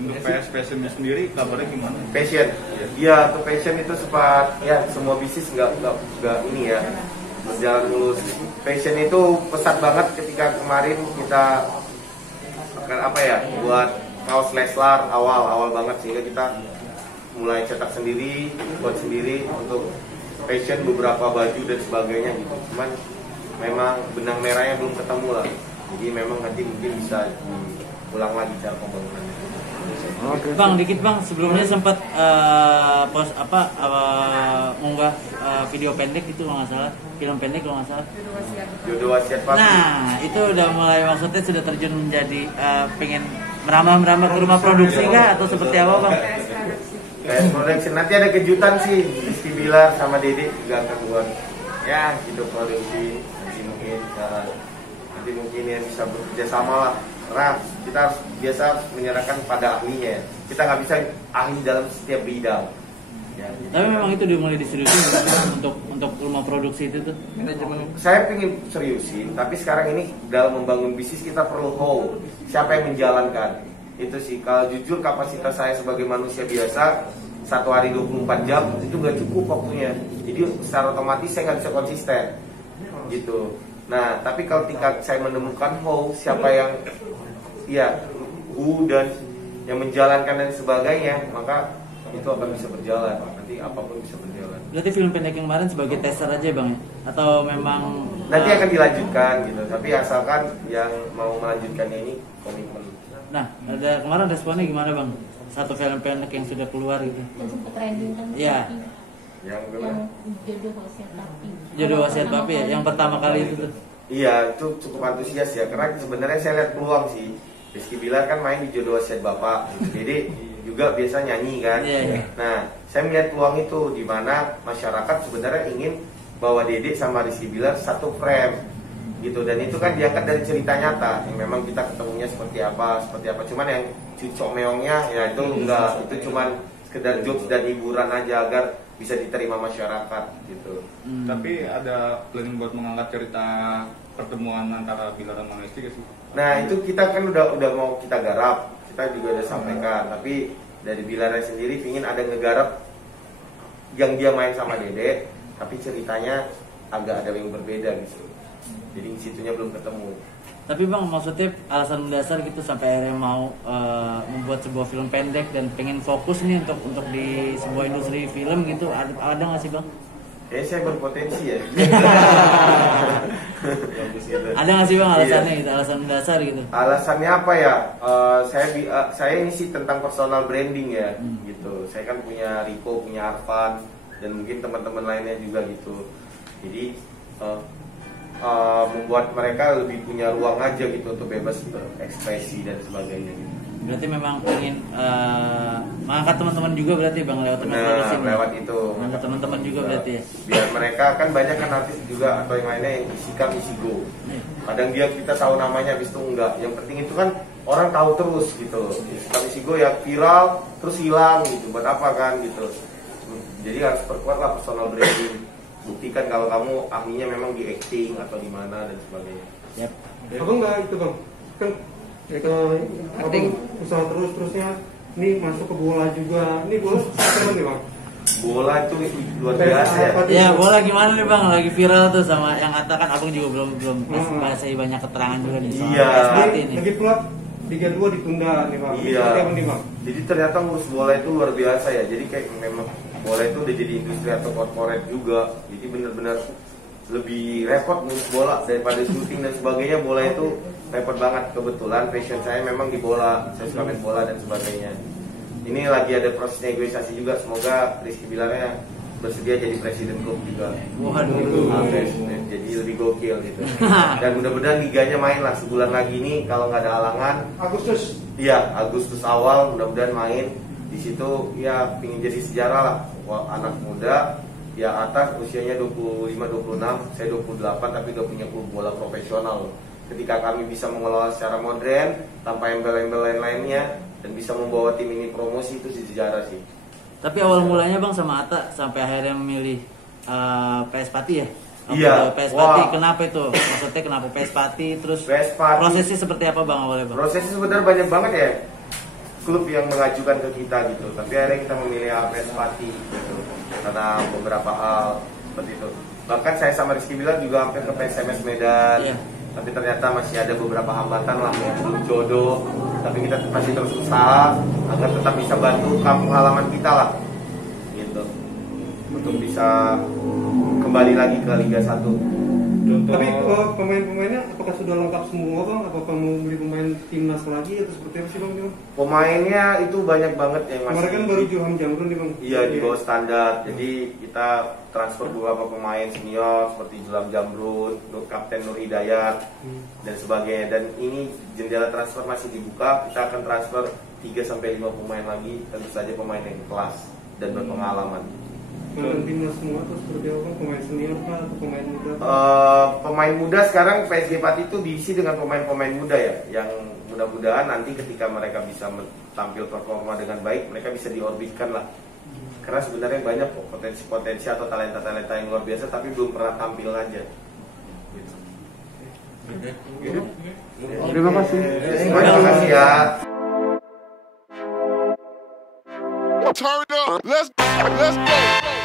Untuk passionnya sendiri kabarnya gimana? Passion, iya untuk passion itu sempat ya semua bisnis nggak ini ya berjalan mulus. Passion itu pesat banget ketika kemarin kita buat kaos Leslar awal banget sehingga kita mulai cetak sendiri, buat sendiri untuk passion beberapa baju dan sebagainya gitu. Cuman memang benang merahnya belum ketemu lah. Jadi memang nanti mungkin bisa ulang lagi cara pembangunannya. Bang, dikit bang, sebelumnya sempat post mengunggah video pendek itu kalau nggak salah, film pendek kalau nggak salah. Jodoh Wasiat Papi. Nah, itu udah mulai maksudnya sudah terjun menjadi pengen merambah ke rumah produksi kah atau seperti apa bang? Production nanti ada kejutan sih, Rizky Bilar sama Dede juga akan buat ya gitu produksi nanti mungkin ya bisa bekerja sama lah. Karena kita harus biasa menyerahkan pada ahlinya ya. Kita nggak bisa ahli dalam setiap bidang. Ya, gitu. Tapi memang itu dimulai diseriusin untuk rumah produksi itu tuh. Saya ingin seriusin, tapi sekarang ini dalam membangun bisnis kita perlu how. Siapa yang menjalankan? Itu sih. Kalau jujur kapasitas saya sebagai manusia biasa satu hari 24 jam itu nggak cukup waktunya. Jadi secara otomatis saya nggak bisa konsisten. Gitu. Nah, tapi kalau tingkat saya menemukan how, siapa yang who dan yang menjalankan dan sebagainya, maka itu akan bisa berjalan. Nanti apapun bisa berjalan. Berarti film pendek yang kemarin sebagai tester aja bang ya? Atau memang nanti akan dilanjutkan gitu. Tapi asalkan yang mau melanjutkannya ini komitmen. Nah, ada kemarin responnya gimana bang? Satu film pendek yang sudah keluar gitu. Yang sempat trending kan? Iya. Yang Jodoh Wasiat Papi. Jodoh Wasiat Papi ya, yang pertama kali itu tuh. Iya, itu cukup antusias ya. Karena sebenarnya saya lihat peluang sih. Rizky Bilar kan main di Jodoh Wasiat Bapak. Dede juga biasa nyanyi kan. Iya. Nah, saya melihat peluang itu di mana masyarakat sebenarnya ingin bawa Dede sama Rizky Bilar satu frame gitu, dan itu kan diangkat dari cerita nyata yang memang kita ketemunya seperti apa. Cuman yang cucok meongnya ya itu enggak, itu cuman sekedar jokes dan hiburan aja agar bisa diterima masyarakat gitu. Tapi ada planning buat mengangkat cerita pertemuan antara Bilar dan Mang Lesti sih? Nah, itu kita kan udah mau kita garap, kita juga udah sampaikan. Tapi dari Bilarnya sendiri ingin ada ngegarap yang dia main sama Dede, tapi ceritanya agak ada yang berbeda gitu. Jadi situnya belum ketemu. Tapi bang, maksudnya alasan mendasar gitu sampai akhirnya mau membuat sebuah film pendek dan pengen fokus nih untuk di sebuah industri film gitu, ada nggak sih bang? Saya berpotensi ya. Ada nggak sih bang alasannya gitu, alasan mendasar gitu? Alasannya apa ya? Saya ini sih tentang personal branding ya, gitu. Saya kan punya Riko, punya Arfan, dan mungkin teman-teman lainnya juga gitu. Jadi membuat mereka lebih punya ruang aja gitu untuk bebas berekspresi dan sebagainya gitu. Berarti memang ingin mengangkat teman-teman juga berarti bang lewat produksi. Nah, lewat itu mengangkat teman-teman juga berarti ya. Biar mereka kan banyak kan artis juga atau yang lainnya yang isi come isi go. Kadang dia kita tahu namanya habis itu enggak. Yang penting itu kan orang tahu terus gitu. Isi come isi go ya viral terus hilang gitu. Buat apa kan gitu. Jadi harus perkuat lah personal branding. Buktikan kalau kamu ahlinya memang di acting atau di mana dan sebagainya. Yep. Abang nggak itu bang, kan abang usaha terusnya, ini masuk ke bola juga. Ini bola apa nih bang? Bola itu luar biasa ya. Ya bola gimana nih bang, lagi viral tuh sama yang katakan abang juga belum bahasai banyak keterangan juga nih soal Iya. ini. Lagi pula Liga 2 ditunda nih bang. Iya. Apa nih bang? Jadi ternyata ngurus bola itu luar biasa ya. Jadi kayak memang bola itu udah jadi industri atau corporate juga. Jadi benar-benar lebih repot ngurus bola daripada syuting dan sebagainya. Bola itu repot banget. Kebetulan passion saya memang di bola. Saya suka main bola dan sebagainya. Ini lagi ada proses negosiasi juga. Semoga Rizky Bilarnya bersedia jadi presiden klub juga. Waduh. Jadi lebih gokil gitu. Dan mudah-mudahan liganya main lah sebulan lagi nih kalau nggak ada halangan. Agustus. Iya, Agustus awal mudah-mudahan main. Di situ ya pingin jadi sejarah lah. Wah, anak muda ya atas usianya 25-26, saya 28 tapi udah punya klub bola profesional. Ketika kami bisa mengelola secara modern tanpa embel-embel lain-lainnya dan bisa membawa tim ini promosi, itu sejarah sih. Tapi awal mulanya bang sama Atta sampai akhirnya memilih PS Pati ya? Iya. PS Pati, kenapa itu? Maksudnya kenapa PS Pati? Terus PS Pati. prosesnya seperti apa bang awalnya bang? Prosesnya sebenarnya banyak banget ya. klub yang mengajukan ke kita gitu, tapi akhirnya kita memilih APS Pati gitu karena beberapa hal seperti itu. Bahkan saya sama Rizky Bilar juga hampir ke PSMS Medan, Iya. tapi ternyata masih ada beberapa hambatan lah yang belum jodoh, tapi kita masih terus usaha agar tetap bisa bantu kampung halaman kita lah gitu untuk bisa kembali lagi ke Liga 1. Contoh Tapi pemain-pemainnya apakah sudah lengkap semua bang? Apakah mau beli pemain timnas lagi atau seperti apa sih bang? Pemainnya itu banyak banget yang masih Kemarin kan baru Johan Jamrun nih bang. iya di bawah standar. Jadi kita transfer beberapa pemain senior seperti Julam Jamrun, Kapten Nur Hidayat dan sebagainya. Dan ini jendela transfer masih dibuka. Kita akan transfer 3-5 pemain lagi, tentu saja pemain yang kelas dan berpengalaman. Pemain timnas semua atau seperti apa? Pemain senior kah atau pemain muda? Pemain muda sekarang PSG Pati itu diisi dengan pemain-pemain muda ya, yang mudah-mudahan nanti ketika mereka bisa tampil performa dengan baik, mereka bisa diorbitkan lah. Karena sebenarnya banyak kok potensi-potensi atau talenta-talenta yang luar biasa, tapi belum pernah tampil aja. Gitu. Terima kasih. Terima kasih ya. Turn up. Let's go.